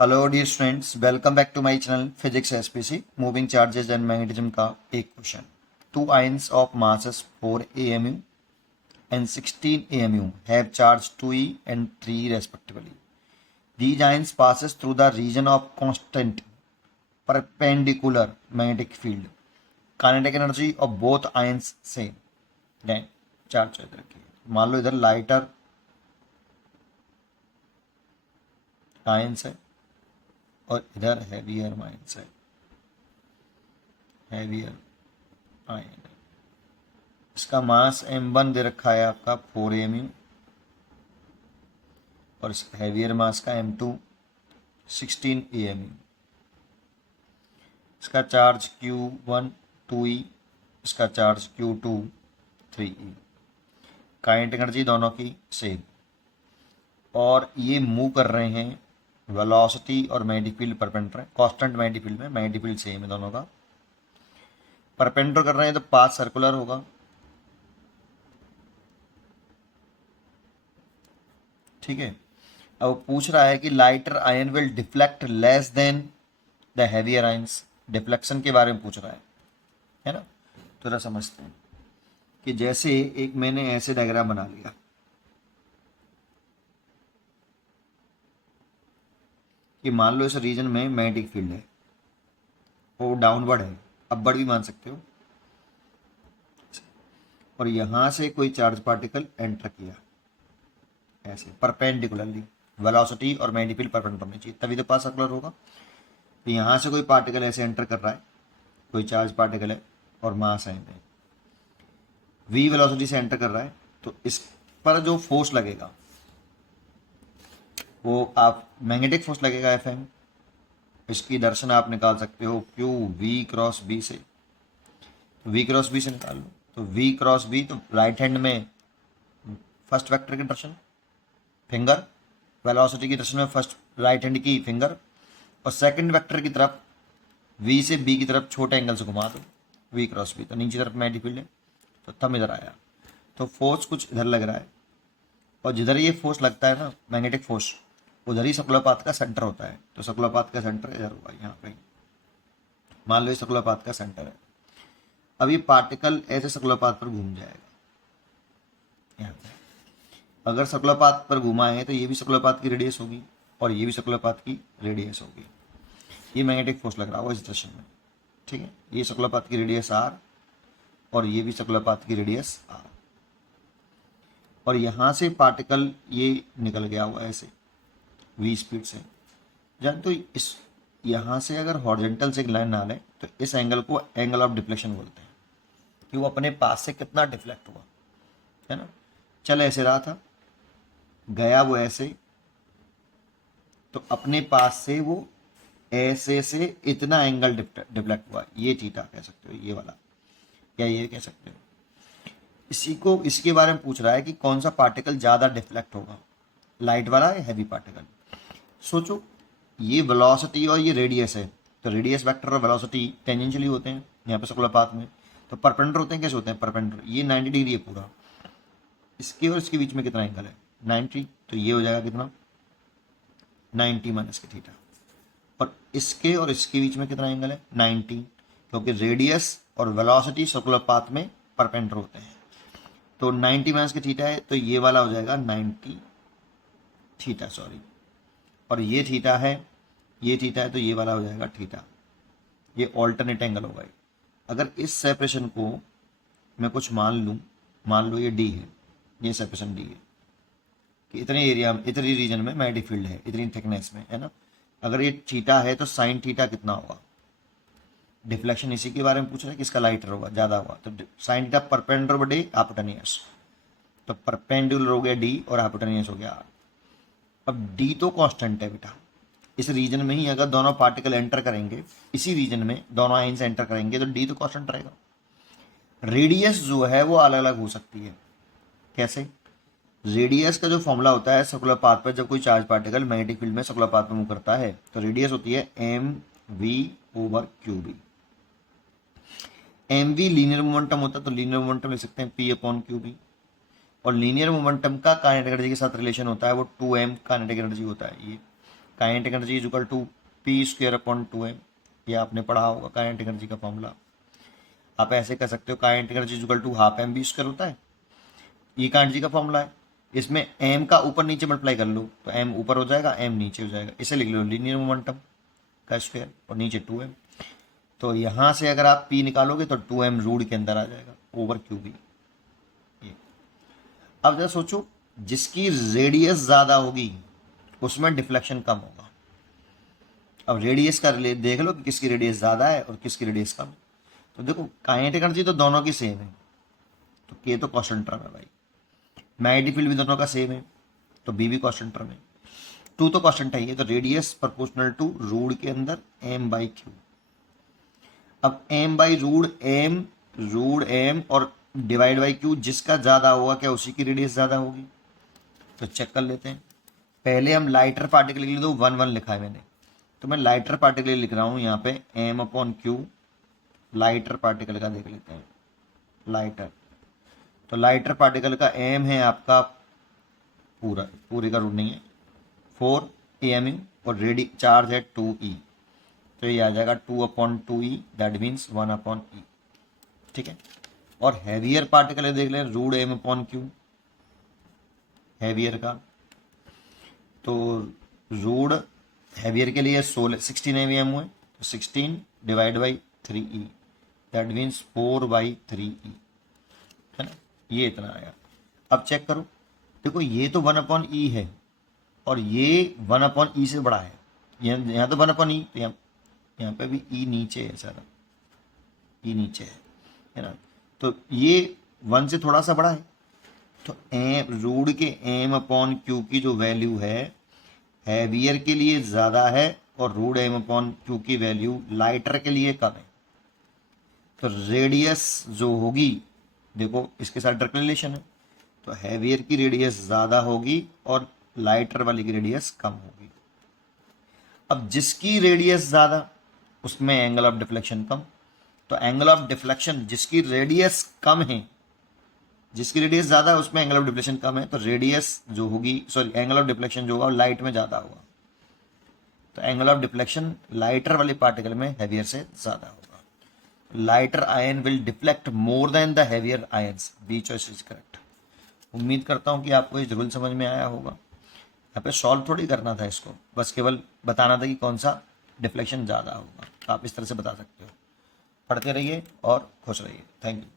Hello dear students, welcome back to my channel physics SPC. Moving charges and magnetism का एक question. Two ions of masses 4 AMU and 16 AMU have charge 2e and 3 respectively. These ions passes through the region of constant perpendicular magnetic field. Kinetic energy of both ions same. Then charge इधर की, मान लो इधर lighter ions है और इधर heavier ions है, heavier ion है। इसका मास m1 दे रखा है आपका 4 AMU और इस हैवियर मास का m2 16 AMU। इसका चार्ज Q1 2e, इसका charge Q2 3e। Kinetic energy दोनों की सेम और ये मूव कर रहे हैं, वेलोसिटी और मैग्नेटिक फील्ड परपेंडिकुलर है। कांस्टेंट मैग्नेटिक फील्ड में मैग्नेटिक फील्ड सेम है दोनों का। परपेंडिकुलर कर रहे हैं तो पाथ सर्कुलर होगा, ठीक है। अब पूछ रहा है कि lighter ion will deflect less than the heavier ions. Deflection के बारे में पूछ रहा है ना। तो जरा समझते हैं कि जैसे एक मैंने ऐसे डायग्राम बना लिया कि मान लो इस रीजन में मैग्नेटिक फील्ड है, वो डाउनवर्ड है, अपवर्ड भी मान सकते हो, और यहां से कोई चार्ज पार्टिकल एंटर किया ऐसे परपेंडिकुलरली। वेलोसिटी और मैग्नेटिक फील्ड परपेंडिकुलर होनी चाहिए तभी तो पाथ सर्कुलर होगा। तो यहां से कोई पार्टिकल ऐसे एंटर कर रहा है, कोई चार्ज पार्टिकल है और मास है v वेलोसिटी से एंटर कर रहा है, तो इस पर जो फोर्स लगेगा वो आप मैग्नेटिक फोर्स लगेगा Fm। इसकी दर्शन आप निकाल सकते हो Q v क्रॉस b से। तो v क्रॉस b से निकाल लो, तो v क्रॉस b, तो राइट हैंड में फर्स्ट वेक्टर की डायरेक्शन फिंगर, वेलोसिटी की डायरेक्शन में फर्स्ट राइट हैंड की फिंगर, और सेकंड वेक्टर की तरफ v से b की तरफ छोटे एंगल से घुमा दो v क्रॉस b। तो नीचे तरफ मैग्नेटिक फील्ड है, तो थंब इधर आया, तो फोर्स कुछ इधर लग रहा है, और जिधर ये फोर्स लगता है ना मैग्नेटिक फोर्स, उधर ही सर्कुलर पाथ का सेंटर होता है। तो सर्कुलर पाथ का सेंटर इधर होगा, यहाँ पे मान लो ये सर्कुलर पाथ का सेंटर है। अब ये पार्टिकल ऐसे सर्कुलर पाथ पर घूम जाएगा यहाँ पे। अगर सर्कुलर पाथ पर घुमा है तो ये भी सर्कुलर पाथ की रेडियस होगी और ये भी सर्कुलर पाथ की रेडियस होगी। ये मैग्नेटिक फोर्स लग रहा होगा इस डायरेक्शन में, ठीक है। ये सर्कुलर पाथ की रेडियस r और ये भी सर्कुलर पाथ की रेडियस r, और यहाँ से पार्टिकल ये निकल गया हुआ ऐसे v स्पीड से। जान तो इस यहाँ से अगर हॉरिजॉन्टल से एक लाइन ना लें तो इस एंगल को एंगल ऑफ डिफ्लेक्शन बोलते हैं कि वो अपने पास से कितना डिफ्लेक्ट हुआ, है ना। चल ऐसे रहा था, गया वो ऐसे, तो अपने पास से वो ऐसे से इतना एंगल डिफ्लेक्ट हुआ, ये थीटा कह सकते हो, ये वाला, या ये कह सकते हो। इसी को इसके बारे में पूछ रहा है कि कौन सा पार्टिकल ज़्यादा डिफ्लेक्ट होगा, लाइट वाला या हैवी पार्टिकल। सोचो, ये वेलोसिटी और ये रेडियस है, तो रेडियस वेक्टर और वेलोसिटी टेंजेंशियली होते हैं यहाँ पे सर्कुलर पाथ में। तो परपेंडिकुलर होते हैं, कैसे होते हैं परपेंडिकुलर, ये 90 डिग्री है पूरा, इसके और इसके बीच में कितना एंगल है 90, तो ये हो जाएगा कितना 90 माइनस के थीटा। और इसके और इसके बीच में कितना एंगल है 90, क्योंकि रेडियस और वेलोसिटी सर्कुलर पाथ में परपेंडिकुलर होते हैं। तो 90 माइनस के थीटा है, तो ये वाला हो जाएगा 90 थीटा, सॉरी, और ये थीटा है, ये थीटा है, तो ये वाला हो जाएगा थीटा। ये ऑल्टरनेट एंगल होगा। अगर इस सेपरेशन को मैं कुछ मान लूँ, मान लो ये डी है, ये सेपरेशन डी है कि इतने एरिया में, इतनी रीजन में मैग्नेटिक फील्ड है, इतनी थिकनेस में, है ना। अगर ये थीटा है तो साइन थीटा कितना होगा, डिफ्लेक्शन इसी के बारे में पूछ रहा है, किसका लाइटर होगा, ज़्यादा होगा। तो साइन थीटा परपेंडिकुलर बटे हाइपोटेन्यूस, तो परपेंडिकुलर हो गया डी और हाइपोटेन्यूस हो गया आर। अब डी तो कांस्टेंट है बेटा, इस रीजन में ही अगर दोनों पार्टिकल एंटर करेंगे, इसी रीजन में दोनों आयंस एंटर करेंगे, तो डी तो कांस्टेंट रहेगा। रेडियस जो है वो अलग अलग हो सकती है। कैसे, रेडियस का जो फॉर्मूला होता है सर्कुलर पाथ पर, जब कोई चार्ज पार्टिकल मैग्नेटिक फील्ड में सर्कुलर पाथ पर मूव करता है तो रेडियस होती है m v over q B. M v linear momentum होता है, तो लीनियर मोमेंटम लिख सकते हैं पी अपॉन क्यू बी, और लीनियर मोमेंटम का काइनेटिक एनर्जी के साथ रिलेशन होता है वो 2m काइनेटिक एनर्जी होता है ये। Kinetic energy is equal to p square upon 2m, ये आपने पढ़ा होगा काइनेटिक एनर्जी का फॉर्मूला। आप ऐसे कर सकते हो, kinetic energy is equal to half m b square होता है, ये काइनेटिक एनर्जी का फॉर्मूला है। इसमें m का ऊपर नीचे मल्टीप्लाई कर लो तो m ऊपर हो जाएगा, m नीचे हो जाएगा, इसे लिख लो लीनियर मोमेंटम का स्क्वायर और नीचे 2m। तो यहाँ से अगर आप p निकालोगे तो 2m रूट के अंदर आ जाएगा ओवर क्यू बी। अब जरा सोचो, जिसकी रेडियस ज़्यादा होगी उसमें डिफ्लेक्शन कम होगा। अब रेडियस का देख लो कि किसकी रेडियस ज़्यादा है और किसकी रेडियस कम है। तो देखो काइनेटिक एनर्जी तो दोनों की सेम है, तो के तो कांस्टेंट टर्म है भाई, मैग्नेटिक फील्ड भी दोनों का सेम है, तो बी भी कांस्टेंट टर्म है, 2 तो कांस्टेंट है, तो रेडियस प्रोपोर्शनल टू रूट के अंदर m बाई क्यू। अब m बाई रूट m और डिवाइड बाई क्यू, जिसका ज़्यादा होगा क्या उसी की रेडियस ज़्यादा होगी। तो चेक कर लेते हैं, पहले हम लाइटर पार्टिकल के लिए, तो 1 1 लिखा है मैंने, तो मैं लाइटर पार्टिकल लिख रहा हूँ यहाँ पे m upon Q, lighter particle का देख लेते हैं। लाइटर, तो लाइटर पार्टिकल का m है आपका पूरे का रूट नहीं है 4 AMU और रेडी चार्ज है 2e, तो ये आ जाएगा 2 upon 2e, that means 1 upon e। ठीक है, और हैवियर पार्टिकल देख लें, root m upon q heavier का, तो रूट हैवियर के लिए 16 AMU है, तो 16 divide by 3e, that means 4/3e, है ना, ये इतना आया। अब चेक करो, देखो ये तो 1 अपॉन ई है और ये 1 अपॉन ई से बड़ा है, यहाँ तो 1 अपॉन ई, तो यहाँ पे भी ई नीचे है सारा, ई नीचे है ना, तो ये 1 से थोड़ा सा बड़ा है, तो रूट के m अपॉन क्यू की जो वैल्यू है हैवियर के लिए ज़्यादा है और रूट m अपॉन क्यू की वैल्यू लाइटर के लिए कम है। तो रेडियस जो होगी, देखो इसके साथ डायरेक्ट रिलेशन है, तो हैवियर की रेडियस ज़्यादा होगी और लाइटर वाली की रेडियस कम होगी। अब जिसकी रेडियस ज़्यादा उसमें एंगल ऑफ डिफ्लेक्शन कम, तो एंगल ऑफ डिफ्लेक्शन जिसकी रेडियस कम है, जिसकी रेडियस ज़्यादा है उसमें एंगल ऑफ डिफ्लेक्शन कम है, तो रेडियस जो होगी, सॉरी एंगल ऑफ डिफ्लेक्शन जो होगा लाइट में ज़्यादा होगा, तो एंगल ऑफ डिफ्लेक्शन लाइटर वाले पार्टिकल में हैवियर से ज़्यादा होगा। Lighter ion will deflect more than the heavier ions, B choice is correct. उम्मीद करता हूँ कि आपको ये जरूर समझ में आया होगा। यहाँ पे सॉल्व थोड़ी करना था इसको, बस केवल बताना था कि कौन सा डिफ्लेक्शन ज़्यादा होगा, आप इस तरह से बता सकते हो। पढ़ते रहिए और खुश रहिए। Thank you.